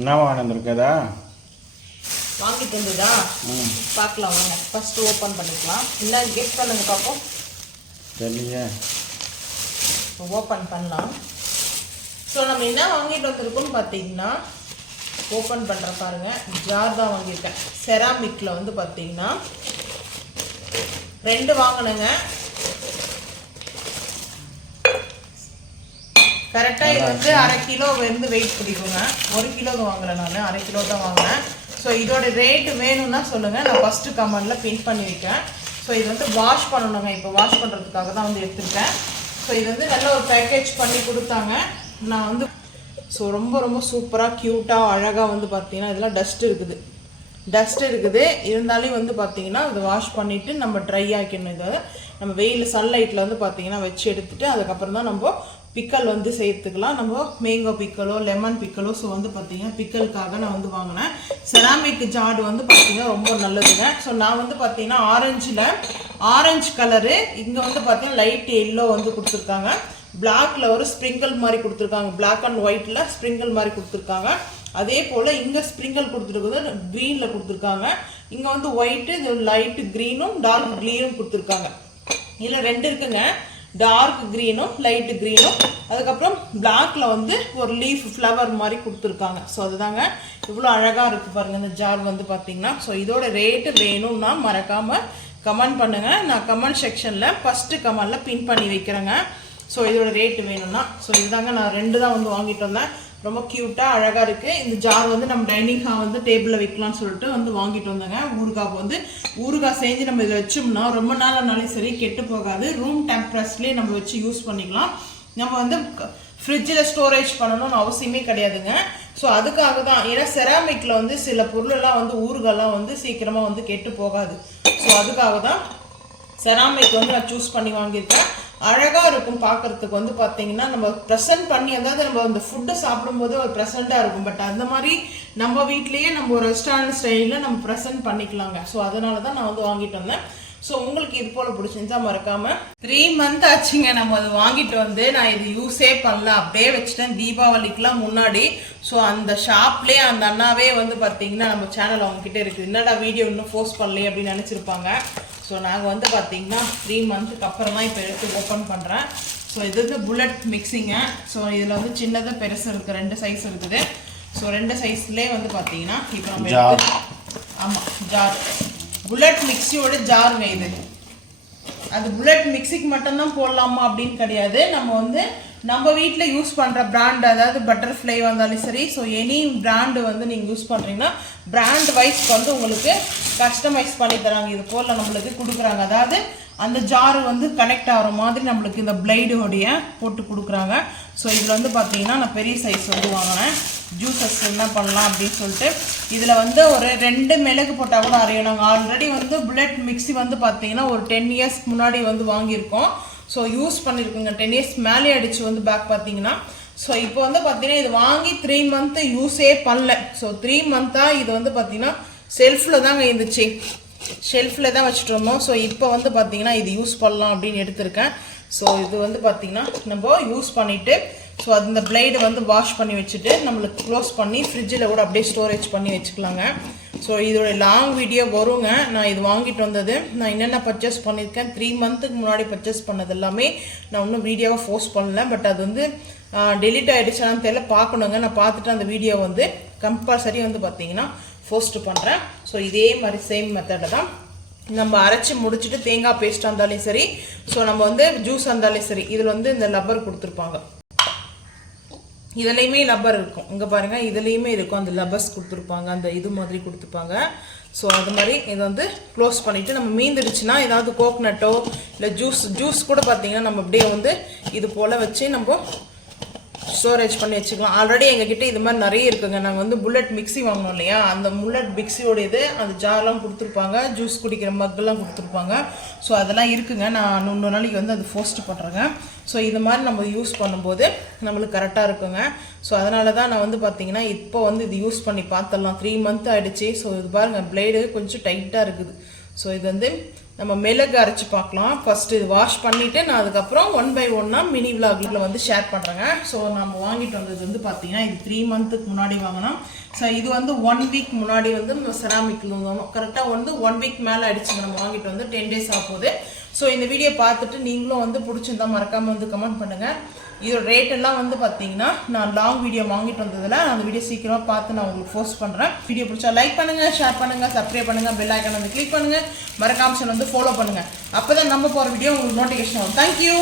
என்ன வாங்கினதுருக்கதா வாங்கிட்டு இருந்ததா பார்க்கலாம் வாங்க. ஃபர்ஸ்ட் ஓப்பன் பண்ணிக்கலாம். என்ன கெட் பண்ணுங்க பார்ப்போம் தெரியலையே. ஓப்பன் பண்ணலாம். ஸோ நம்ம என்ன வாங்கிட்டு வந்திருக்கோம்னு பார்த்தீங்கன்னா ஓப்பன் பண்ணுற பாருங்க. ஜார் தான் வாங்கியிருக்கேன். செராமிக்கில் வந்து பார்த்தீங்கன்னா ரெண்டு வாங்கினேங்க. கரெக்டாக இது வந்து அரை கிலோ வந்து வெயிட் பிடிக்குங்க. ஒரு கிலோ வாங்கலை நான். அரை கிலோ தான் வாங்கினேன் ஸோ இதோட ரேட்டு வேணும்னா சொல்லுங்கள் நான் ஃபஸ்ட்டு கமெண்டில் பின் பண்ணி வைக்கேன் ஸோ இது வந்து வாஷ் பண்ணணுங்க. இப்போ வாஷ் பண்ணுறதுக்காக தான் வந்து எடுத்துருக்கேன். ஸோ இது வந்து நல்ல ஒரு பேக்கேஜ் பண்ணி கொடுத்தாங்க. நான் வந்து ஸோ ரொம்ப ரொம்ப சூப்பராக க்யூட்டாக அழகாக வந்து பார்த்தீங்கன்னா இதெல்லாம் டஸ்ட் இருக்குது. டஸ்ட் இருக்குது. இருந்தாலும் வந்து பார்த்தீங்கன்னா இது வாஷ் பண்ணிவிட்டு நம்ம ட்ரை ஆக்கிடணும் இதை. நம்ம வெயில் சன்லைட்டில் வந்து பார்த்தீங்கன்னா வச்சு எடுத்துட்டு அதுக்கப்புறம் தான் நம்ம பிக்கல் வந்து சேர்த்துக்கலாம். நம்ம மேங்கோ பிக்கலோ லெமன் பிக்கலோ ஸோ வந்து பார்த்தீங்கன்னா பிக்கலுக்காக நான் வந்து வாங்கினேன். செராமிக் ஜாடு வந்து பார்த்தீங்கன்னா ரொம்ப நல்லதுங்க. ஸோ நான் வந்து பார்த்தீங்கன்னா ஆரஞ்சில் ஆரஞ்சு கலரு இங்கே வந்து பார்த்தீங்கன்னா லைட் எல்லோ வந்து கொடுத்துருக்காங்க. பிளாக்ல ஒரு ஸ்ப்ரிங்கிள் மாதிரி கொடுத்துருக்காங்க. பிளாக் அண்ட் ஒயிட்ல ஸ்ப்ரிங்கிள் மாதிரி கொடுத்துருக்காங்க. அதே போல் இங்கே ஸ்ப்ரிங்கிள் கொடுத்துருக்குது க்ரீனில் கொடுத்துருக்காங்க. இங்கே வந்து ஒயிட்டு லைட்டு க்ரீனும் டார்க் க்ரீனும் கொடுத்துருக்காங்க. இதில் ரெண்டு இருக்குங்க. டார்க் க்ரீனும் லைட்டு க்ரீனும் அதுக்கப்புறம் பிளாக்ல வந்து ஒரு லீஃப் ஃப்ளவர் மாதிரி கொடுத்துருக்காங்க. ஸோ அதுதாங்க இவ்வளோ அழகாக இருக்குது பாருங்க இந்த ஜார் வந்து பார்த்தீங்கன்னா ஸோ இதோட ரேட்டு வேணும்னா மறக்காமல் கமெண்ட் பண்ணுங்கள் நான் கமெண்ட் செக்ஷனில் ஃபஸ்ட்டு கமெண்டில் பின் பண்ணி வைக்கிறேங்க. ஸோ இதோட ரேட்டு வேணும்னா. ஸோ இதுதாங்க நான் ரெண்டு தான் வந்து வாங்கிட்டு வந்தேன். ரொம்ப க்யூட்டாக அழகாக இருக்குது இந்த ஜார் வந்து நம்ம டைனிங் ஹால் வந்து டேபிளில் வைக்கலாம்னு சொல்லிட்டு வந்து வாங்கிட்டு வந்தேங்க. ஊறுகாய் வந்து ஊறுகாய் செஞ்சு நம்ம இதில் வச்சோம்னா ரொம்ப நாள் ஆனாலும் சரி கெட்டு போகாது. ரூம் டெம்பரேச்சர்லேயே நம்ம வச்சு யூஸ் பண்ணிக்கலாம். நம்ம வந்து ஃப்ரிட்ஜில் ஸ்டோரேஜ் பண்ணணும்னு அவசியமே கிடையாதுங்க. ஸோ அதுக்காக தான் ஏன்னா செராமிக்கில் வந்து சில பொருளெல்லாம் வந்து ஊறுகாய்லாம் வந்து சீக்கிரமாக வந்து கெட்டு போகாது. ஸோ அதுக்காக தான் செராமிக் வந்து நான் சூஸ் பண்ணி வாங்கியிருக்கேன். அழகாக இருக்கும் பார்க்கறதுக்கு வந்து பார்த்தீங்கன்னா நம்ம ப்ரெசென்ட் பண்ணி அதாவது நம்ம அந்த ஃபுட்டு சாப்பிடும்போது ஒரு ப்ரெசண்ட்டாக இருக்கும். பட் அந்த மாதிரி நம்ம வீட்லேயே நம்ம ஒரு ரெஸ்டாரண்ட் ஸ்டைலில் நம்ம ப்ரெசென்ட் பண்ணிக்கலாங்க. ஸோ அதனால தான் நான் வந்து வாங்கிட்டு வந்தேன். ஸோ உங்களுக்கு இது போல் பிடிச்சிருந்தா மறக்காம த்ரீ மந்த் ஆச்சுங்க. நம்ம அது வாங்கிட்டு வந்து நான் இது யூஸே பண்ணல. அப்படியே வச்சுட்டேன். தீபாவளிக்கெலாம் முன்னாடி. ஸோ அந்த ஷாப்லேயே அந்த அண்ணாவே வந்து பார்த்தீங்கன்னா நம்ம சேனல் அவங்ககிட்ட இருக்குது என்னடா வீடியோ இன்னும் போஸ்ட் பண்ணலையே அப்படின்னு நினச்சிருப்பாங்க. ஸோ நாங்கள் வந்து பார்த்தீங்கன்னா த்ரீ மந்த்துக்கு அப்புறம் தான் இப்போ எடுத்து ஓப்பன் பண்ணுறேன் ஸோ இது வந்து புல்லட் மிக்சிங்க ஸோ இதில் வந்து சின்னதாக பெருசு இருக்குது ரெண்டு சைஸ் இருக்குது. ஸோ ரெண்டு சைஸ்லேயே வந்து பார்த்தீங்கன்னா இப்போ நம்ம ஆமாம் ஜார் புல்லட் மிக்சியோட ஜாருங்க இது. அது புல்லட் மிக்சிக்கு மட்டும்தான் போடலாமா அப்படின்னு கிடையாது. நம்ம வந்து நம்ம வீட்டில் யூஸ் பண்ணுற பிராண்ட் அதாவது பட்டர்ஃப்ளை வந்தாலும் சரி. ஸோ எனி பிராண்டு வந்து நீங்கள் யூஸ் பண்ணுறீங்கன்னா பிராண்ட் வைஸ் வந்து உங்களுக்கு கஸ்டமைஸ் பண்ணி தராங்க. இது போல் நம்மளுக்கு கொடுக்குறாங்க. அதாவது அந்த ஜாரு வந்து கனெக்ட் ஆகிற மாதிரி நம்மளுக்கு இந்த பிளைடோடைய போட்டு கொடுக்குறாங்க. ஸோ இதில் வந்து பார்த்தீங்கன்னா நான் பெரிய சைஸ் வந்து வாங்கினேன் ஜூஸஸ் என்ன பண்ணலாம் அப்படின்னு சொல்லிட்டு இதில் வந்து ஒரு ரெண்டு மிளகு போட்டால் கூட அரையும். நாங்கள் ஆல்ரெடி வந்து புல்லட் மிக்ஸி வந்து பார்த்தீங்கன்னா ஒரு டென் இயர்ஸ்க்கு முன்னாடி வந்து வாங்கியிருக்கோம். ஸோ யூஸ் பண்ணியிருக்கோங்க டென் இயர்ஸ் மேலே அடித்து வந்து பேக் பார்த்தீங்கன்னா ஸோ இப்போ வந்து பார்த்தீங்கன்னா இது வாங்கி த்ரீ மந்த்து யூஸே பண்ணல. ஸோ த்ரீ மந்த்தாக இது வந்து பார்த்தீங்கன்னா செல்ஃபில் தாங்க இருந்துச்சு. ஷெல்ஃபில் தான் வச்சுட்டு இருந்தோம் ஸோ இப்போ வந்து பார்த்திங்கன்னா இது யூஸ் பண்ணலாம் அப்படின்னு எடுத்திருக்கேன். ஸோ இது வந்து பார்த்திங்கன்னா நம்ம யூஸ் பண்ணிவிட்டு ஸோ அந்த பிளேடு வந்து வாஷ் பண்ணி வச்சுட்டு நம்மளுக்கு க்ளோஸ் பண்ணி ஃப்ரிட்ஜில் கூட அப்படியே ஸ்டோரேஜ் பண்ணி வச்சுக்கலாங்க. ஸோ இதோட லாங் வீடியோ வருங்க. நான் இது வாங்கிட்டு வந்தது. நான் என்னென்ன பர்ச்சேஸ் பண்ணியிருக்கேன் த்ரீ மந்த்துக்கு முன்னாடி பர்ச்சேஸ் பண்ணது எல்லாமே நான் இன்னும் வீடியோவை ஃபோர்ஸ் பண்ணல. பட் அது வந்து டெலிட் ஆகிடுச்சான்னு தெரியல. பார்க்கணுங்க. நான் பார்த்துட்டு அந்த வீடியோ வந்து கம்பல்சரி வந்து பார்த்தீங்கன்னா போஸ்ட் பண்ணுறேன் ஸோ இதே மாதிரி சேம் மெத்தடை தான் நம்ம அரைச்சி முடிச்சுட்டு தேங்காய் பேஸ்ட்டாக இருந்தாலும் சரி ஸோ நம்ம வந்து ஜூஸ் இருந்தாலும் சரி இதில் வந்து இந்த லப்பர் கொடுத்துருப்பாங்க. இதுலேயுமே லப்பர் இருக்கும். இங்கே பாருங்க இதுலேயுமே இருக்கும். அந்த லப்பர்ஸ் கொடுத்துருப்பாங்க அந்த இது மாதிரி கொடுத்துருப்பாங்க. ஸோ அது மாதிரி இதை வந்து க்ளோஸ் பண்ணிவிட்டு நம்ம மீந்துடுச்சுன்னா ஏதாவது கோக்னட்டோ இல்லை ஜூஸ் ஜூஸ் கூட பார்த்தீங்கன்னா நம்ம அப்படியே வந்து இது போல் வச்சு நம்ம ஸ்டோரேஜ் பண்ணி வச்சுக்கலாம். ஆல்ரெடி எங்ககிட்ட இது மாதிரி நிறைய இருக்குங்க. நாங்கள் வந்து புல்லட் மிக்ஸி வாங்கினோம் இல்லையா? அந்த புல்லட் மிக்ஸியோட இது அந்த ஜார்லாம் கொடுத்துருப்பாங்க. ஜூஸ் குடிக்கிற மக்கெல்லாம் கொடுத்துருப்பாங்க. ஸோ அதெல்லாம் இருக்குங்க. நான் இன்னொரு நாளைக்கு வந்து அது போஸ்ட் பண்ணுறேங்க ஸோ இது மாதிரி நம்ம யூஸ் பண்ணும்போது நம்மளுக்கு கரெக்டாக இருக்குங்க. ஸோ அதனால தான் நான் வந்து பார்த்தீங்கன்னா இப்போ வந்து இது யூஸ் பண்ணி பார்த்துடலாம். த்ரீ மந்த் ஆகிடுச்சு ஸோ இது பாருங்கள் பிளேடு கொஞ்சம் டைட்டாக இருக்குது. ஸோ இது வந்து நம்ம மிளகு அரைச்சி பார்க்கலாம். ஃபஸ்ட்டு இது வாஷ் பண்ணிவிட்டு நான் அதுக்கப்புறம் ஒன் பை ஒன்னாக மினி விலாகில் வந்து ஷேர் பண்ணுறேங்க ஸோ நம்ம வாங்கிட்டு வந்தது வந்து பார்த்தீங்கன்னா இது த்ரீ மந்த்துக்கு முன்னாடி வாங்கினோம். ஸோ இது வந்து ஒன் வீக் முன்னாடி வந்து நம்ம செராமிக்கில் இருந்தோம் கரெக்டாக வந்து ஒன் வீக் மேலே அடிச்சுங்க நம்ம வாங்கிட்டு வந்து டென் டேஸ் ஆகும் போது ஸோ இந்த வீடியோ பார்த்துட்டு நீங்களும் வந்து பிடிச்சிருந்தா மறக்காமல் வந்து கமெண்ட் பண்ணுங்கள் இதோட ரேட்டெல்லாம் வந்து பார்த்தீங்கன்னா நான் லாங் வீடியோ வாங்கிட்டு வந்ததில் நான் அந்த வீடியோ சீக்கிரமாக பார்த்து நான் உங்களுக்கு போஸ்ட் பண்ணுறேன் வீடியோ பிடிச்சா லைக் பண்ணுங்கள் ஷேர் பண்ணுங்கள் சப்ஸ்கிரைப் பண்ணுங்கள் பெல் ஐக்கன் வந்து கிளிக் பண்ணுங்கள் மறக்காம வந்து ஃபாலோ பண்ணுங்கள் அப்போ தான் நம்ம போகிற வீடியோ உங்களுக்கு நோட்டிஃபிகேஷன் வரும். தேங்க்யூ